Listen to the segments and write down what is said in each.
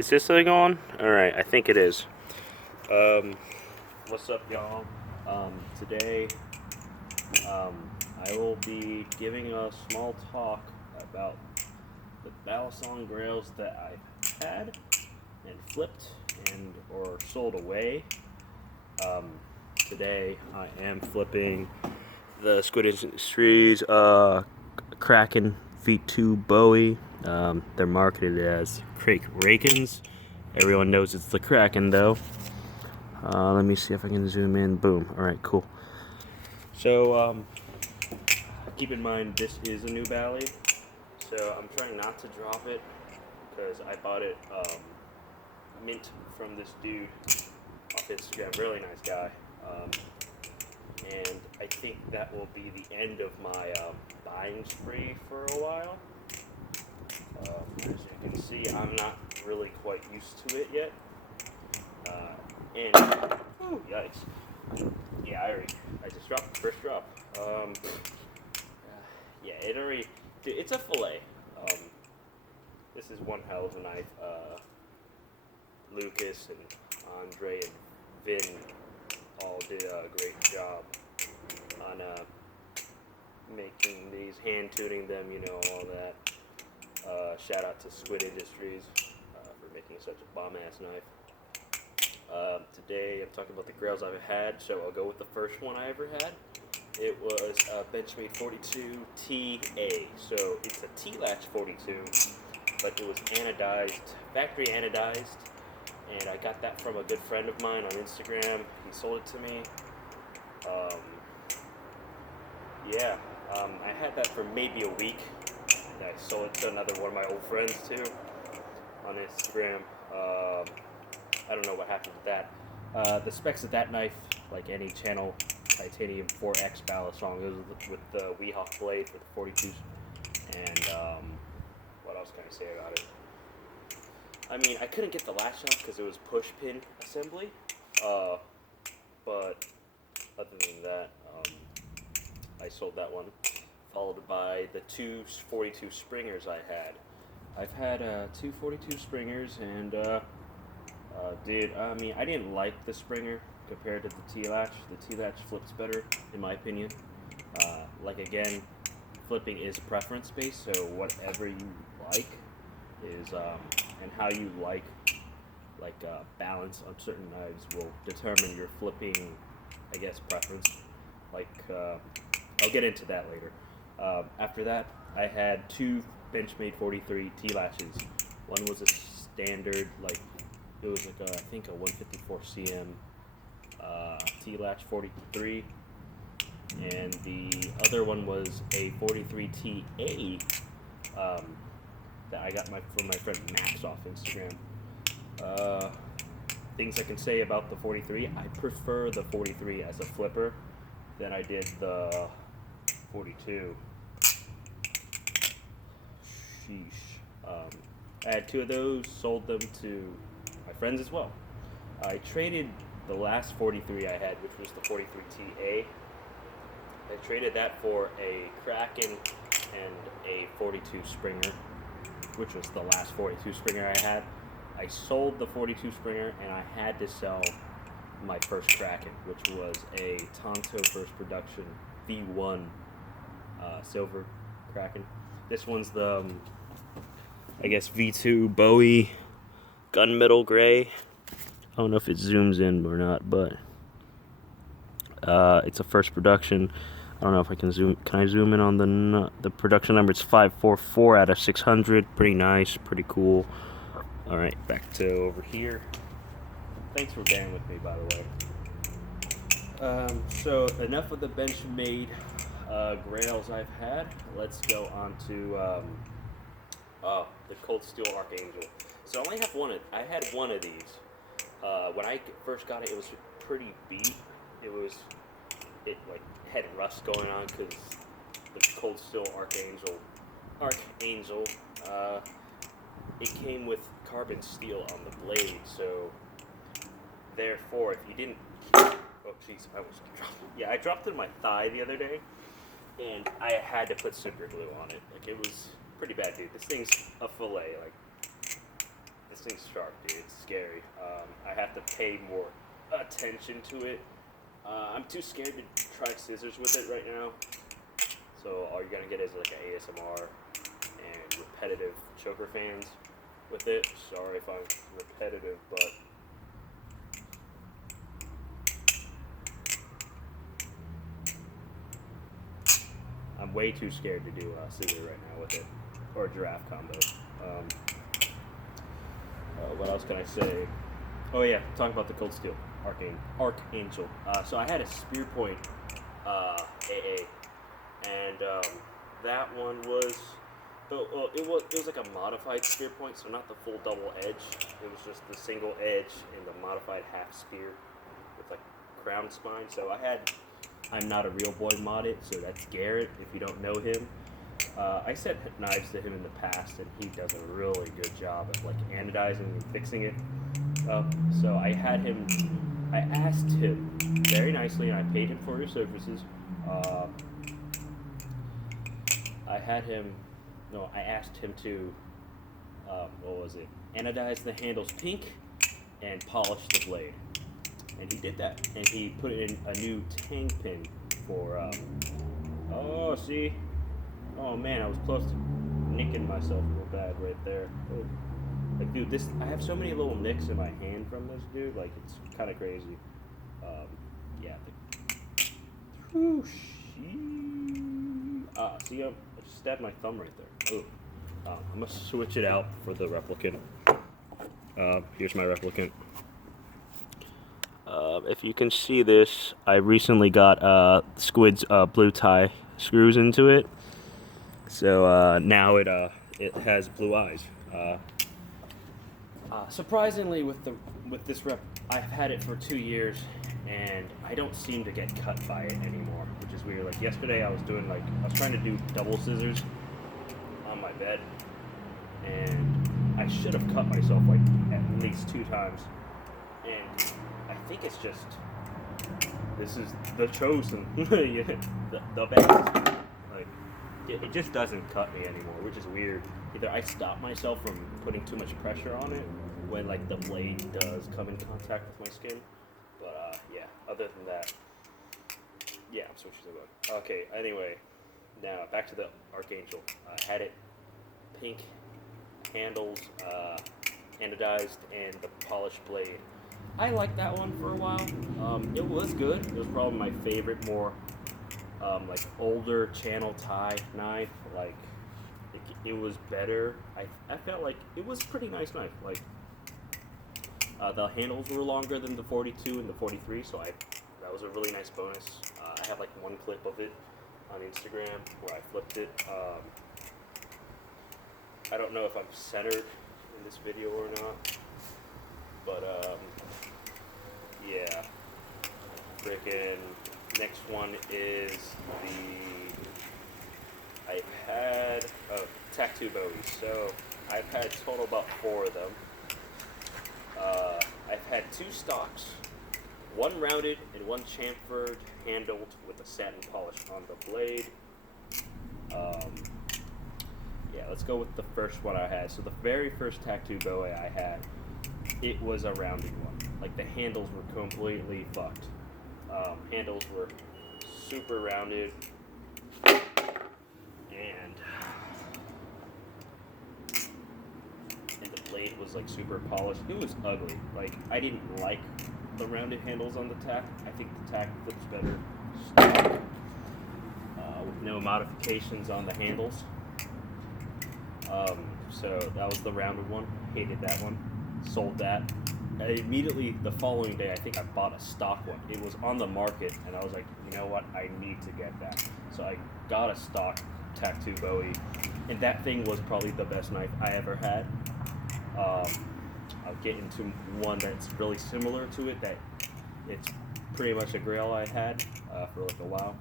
Is this thing on? Alright, I think it is. What's up, y'all? Today, I will be giving a small talk about the Balisong grails that I've had and flipped and or sold away. Today, I am flipping the Squid Industries Kraken V2 Bowie. They're marketed as Crake Rakens. Everyone knows it's the Kraken though. Let me see if I can zoom in. Boom. Alright, cool. So, keep in mind this is a new Bally. So I'm trying not to drop it because I bought it mint from this dude off Instagram. Really nice guy. And I think that will be the end of my buying spree for a while. As you can see, I'm not really quite used to it yet. Yikes. Yeah, I just dropped the first drop. Yeah, it's a fillet. This is one hell of a knife. Lucas and Andre and Vin all did a great job on making these, hand tuning them, all that. Shout out to Squid Industries for making such a bomb-ass knife. Today I'm talking about the grails I've had, so I'll go with the first one I ever had. It was a Benchmade 42 TA, so it's a T-latch 42, but it was anodized, factory anodized, and I got that from a good friend of mine on Instagram. He sold it to me. I had that for maybe a week. I sold it to another one of my old friends too on Instagram. I don't know what happened with that. The specs of that knife, like any channel titanium 4X Balisong, it was with the Weehawk blade for the 42s. And what else can I say about it? I mean, I couldn't get the latch off because it was push pin assembly. But other than that, I sold that one. Followed by the two 42 Springers I had. I've had two 42 Springers, and I didn't like the Springer compared to the T-latch. The T-latch flips better, in my opinion. Again, flipping is preference based, so whatever you like is, and how you like balance on certain knives will determine your flipping, I guess, preference. I'll get into that later. After that, I had two Benchmade 43 T-latches. One was a standard, it was I think a 154 cm T-latch 43, and the other one was a 43 TA that I got from my friend Max off Instagram. Things I can say about the 43, I prefer the 43 as a flipper than I did the 42. Sheesh. I had two of those, sold them to my friends as well. I traded the last 43 I had, which was the 43 TA. I traded that for a Kraken and a 42 Springer, which was the last 42 Springer I had. I sold the 42 Springer, and I had to sell my first Kraken, which was a Tonto First Production V1 silver Kraken. This one's the, V2 Bowie gunmetal gray. I don't know if it zooms in or not, but it's a first production. I don't know if I can zoom. Can I zoom in on the production number? It's 544 out of 600. Pretty nice, pretty cool. All right, back to over here. Thanks for bearing with me, by the way. So enough of the Benchmade grails I've had. Let's go on to the Cold Steel Archangel. So I only have one. I had one of these. When I first got it, it was pretty beat. It had rust going on because the Cold Steel Archangel, it came with carbon steel on the blade. So therefore, if you didn't, oh jeez, I dropped it in my thigh the other day, and I had to put super glue on it. It was pretty bad, dude. This thing's a fillet. this thing's sharp, dude. It's scary. I have to pay more attention to it. I'm too scared to try scissors with it right now. So all you're gonna get is like an ASMR and repetitive choker fans with it. Sorry if I'm repetitive, but I'm way too scared to do a scissor right now with it, or a giraffe combo. What else can I say? Oh yeah, talking about the cold steel Archangel. So I had a spear point AA, and that one was it was like a modified spear point, so not the full double edge. It was just the single edge and the modified half spear with like crown spine. So I'm not a real boy modded, so that's Garrett. If you don't know him, I sent knives to him in the past, and he does a really good job of like anodizing and fixing it. So I asked him very nicely, and I paid him for his services. I asked him to, anodize the handles pink and polish the blade. And he did that. And he put in a new tang pin for, oh man, I was close to nicking myself real bad right there. Oh. Like, dude, I have so many little nicks in my hand from this, dude. Like, it's kind of crazy. Yeah. See, I just stabbed my thumb right there. Ooh. I'm gonna switch it out for the replicant. Here's my replicant. If you can see this, I recently got Squid's blue tie screws into it. So now it has blue eyes. Surprisingly, with this rep, I've had it for 2 years, and I don't seem to get cut by it anymore, which is weird. Like yesterday, I was trying to do double scissors on my bed, and I should have cut myself like at least 2 times, and I think it's just this is the chosen, the best. Like it just doesn't cut me anymore, which is weird. Either I stop myself from putting too much pressure on it when like the blade does come in contact with my skin, but yeah. Other than that, yeah, I'm switching to one. Okay. Anyway, now back to the Archangel. I had it pink handles, anodized, and the polished blade. I liked that one for a while. It was good. It was probably my favorite, more like older channel tie knife. Like it was better. I felt like it was a pretty nice knife. Like the handles were longer than the 42 and the 43, so that was a really nice bonus. I have like one clip of it on Instagram where I flipped it. I don't know if I'm centered in this video or not, but yeah. Frickin' next one is I've had tattoo bowies. So I've had total about 4 of them. I've had 2 stocks, one rounded and one chamfered, handled with a satin polish on the blade. Yeah, let's go with the first one I had. So the very first tattoo bowie I had, it was a rounded one. Like the handles were completely fucked. Handles were super rounded, and the blade was like super polished. It was ugly. Like I didn't like the rounded handles on the tack. I think the tack flips better stock, with no modifications on the handles. So that was the rounded one. Hated that one. Sold that. Immediately the following day, I think I bought a stock one. It was on the market, and I was like, you know what? I need to get that. So I got a stock tattoo bowie, and that thing was probably the best knife I ever had. I'll get into one that's really similar to it. That it's pretty much a grail I had for like a while,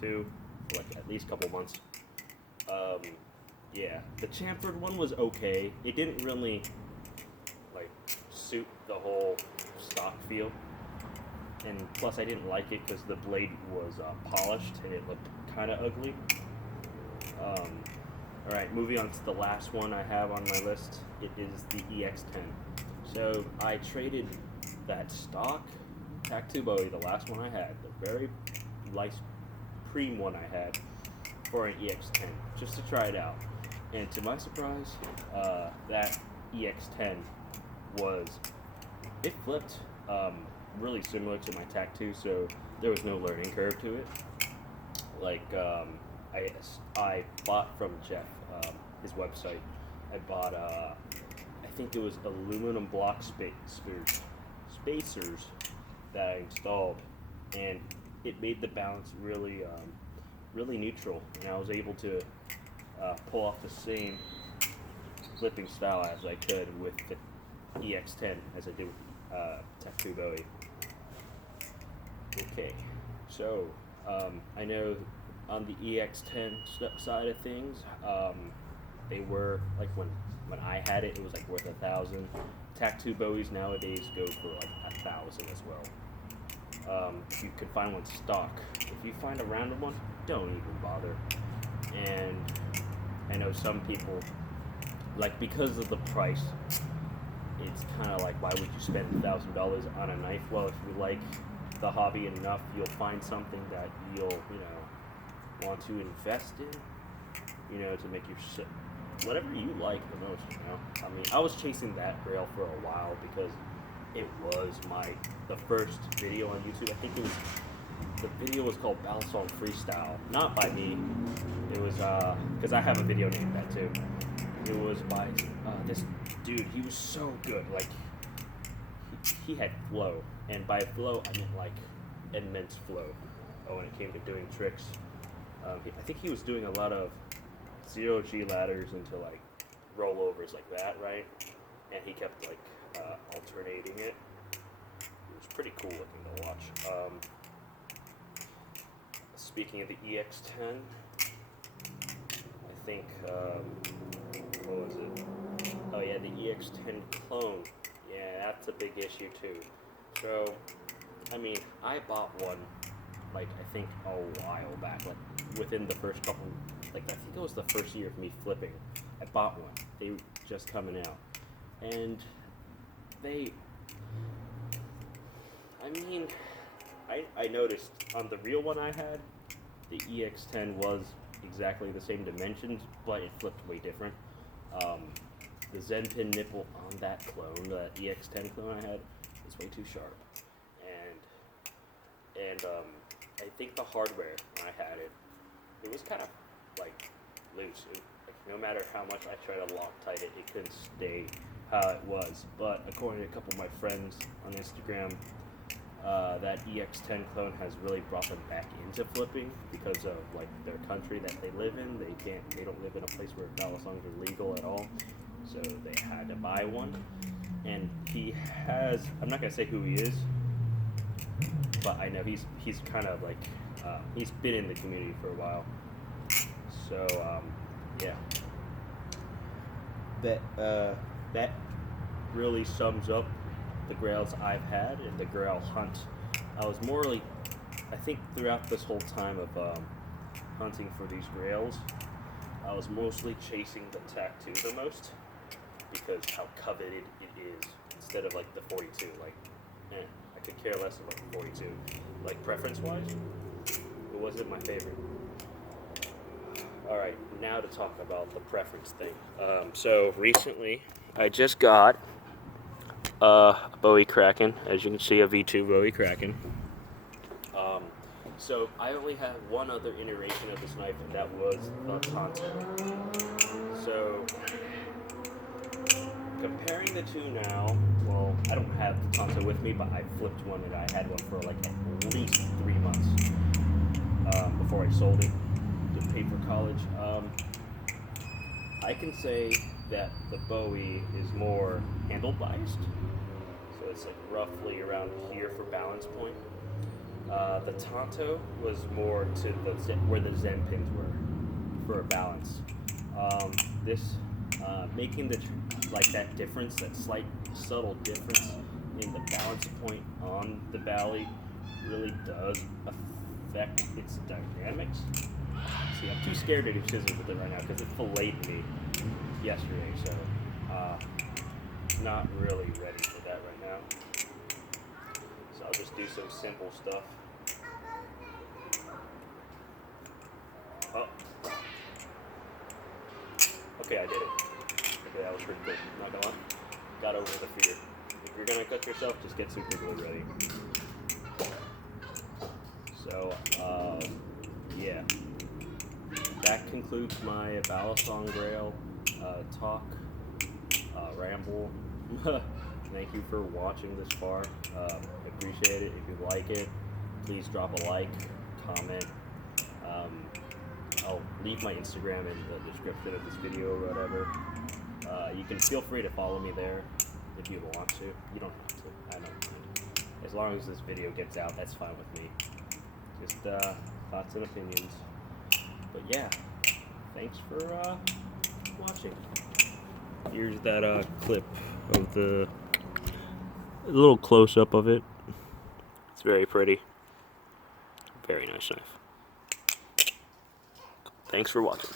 too, for like at least a couple months. Yeah, the chamfered one was okay. It didn't really like suit the whole stock feel, and plus I didn't like it because the blade was polished and it looked kind of ugly. Alright, moving on to the last one I have on my list. It is the EX10. So I traded that stock Tattoo Bowie, the last one I had, the very light cream one I had, for an EX10, just to try it out. And to my surprise, that EX10 it flipped really similar to my Tattoo, so there was no learning curve to it. Like, I bought from Jeff, his website, I bought, I think it was aluminum block spacers that I installed, and it made the balance really, really neutral, and I was able to pull off the same flipping style as I could with the EX10 as I did with Tattoo Bowie. Okay, so I know on the EX10 side of things, they were like when I had it, it was like worth $1,000. Tattoo Bowies nowadays go for like $1,000 as well. If you could find one stock, if you find a random one, don't even bother. And I know some people, like, because of the price, it's kind of like, why would you spend $1,000 on a knife? Well, if you like the hobby enough, you'll find something that you'll, want to invest in, to make your shit whatever you like the most, I mean, I was chasing that grail for a while because it was the first video on YouTube. I think the video was called Balisong Freestyle, not by me. It was because I have a video named that too. It was by this dude. He was so good. Like, he had flow, and by flow I meant like immense flow. When it came to doing tricks, I think he was doing a lot of 0G ladders into like rollovers like that, right? And he kept like alternating it. It was pretty cool looking to watch. Speaking of the EX10, I think what was it? Oh yeah, the EX10 clone. Yeah, that's a big issue too. So, I mean, I bought one, like, I think a while back, like within the first couple, like, I think it was the first year of me flipping. I bought one. They were just coming out, and I noticed on the real one I had, the EX10 was exactly the same dimensions, but it flipped way different. The Zen pin nipple on that clone, that EX10 clone I had, is way too sharp, and I think the hardware when I had it, it was kind of like loose. Like, no matter how much I tried to Loctite it, it couldn't stay how it was. But according to a couple of my friends on Instagram, that EX10 clone has really brought them back into flipping because of like their country that they live in. They don't live in a place where Balisongs are legal at all, so they had to buy one. And he has, I'm not gonna say who he is, but I know he's kind of like he's been in the community for a while. So yeah, that really sums up the grails I've had and the grail hunt. I was morally, I think throughout this whole time of hunting for these grails, I was mostly chasing the Tattoo the most because how coveted it is, instead of like the 42. Like, I could care less about the 42. Like, preference-wise, it wasn't my favorite. Alright, now to talk about the preference thing. So recently, I just got a Bowie Kraken, as you can see, a V2 Bowie Kraken. So I only have one other iteration of this knife, and that was the Tonto. So comparing the two now, well, I don't have the Tonto with me, but I flipped one and I had one for like at least 3 months before I sold it to pay for college. I can say that the Bowie is more handle biased, so it's like roughly around here for balance point. The Tonto was more to where the Zen pins were for a balance. Making that difference, that slight subtle difference in the balance point on the Bally really does affect its dynamics. See, I'm too scared to do scissors with it right now because it filleted me yesterday, so not really ready for that right now. So I'll just do some simple stuff. Oh. Okay, I did it. Okay, that was pretty good. Not gonna lie. Got over the fear. If you're gonna cut yourself, just get super glue ready. So, yeah. That concludes my Balisong Grail talk, ramble. Thank you for watching this far. Appreciate it. If you like it, please drop a like, comment. I'll leave my Instagram in the description of this video or whatever. You can feel free to follow me there if you want to. You don't have to. I don't mind. As long as this video gets out, that's fine with me. Just thoughts and opinions. But yeah, thanks for watching. Here's that clip of the little close-up of it. It's very pretty. Very nice knife. Thanks for watching.